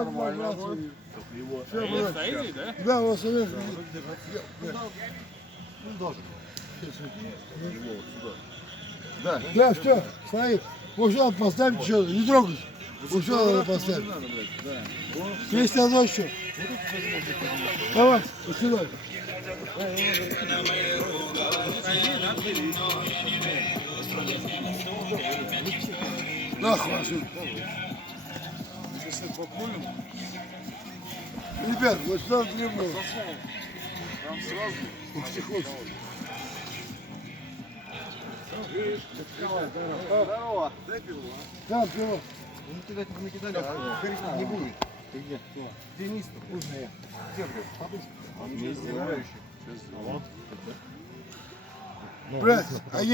Нормально будет. Все, Стоит, стоит, да? да, вот совет. Ну, должен. Его вот сюда. Да, все, стоит. Вот сюда поставить еще, не трогать. Вот сюда надо поставить. Надо, блядь, да. Есть одно еще. Давай, вот сюда. Нахуй отсюда. Если популим, Ребят, вот сюда требую. там сразу. Тихо. Здорово. Дай пиво. Да, пиво. Ну кидать мы накидали, а хрена не будет. Ты где? Где низ-то? Где, блядь? Подушка. Он не издевающий. Брат, а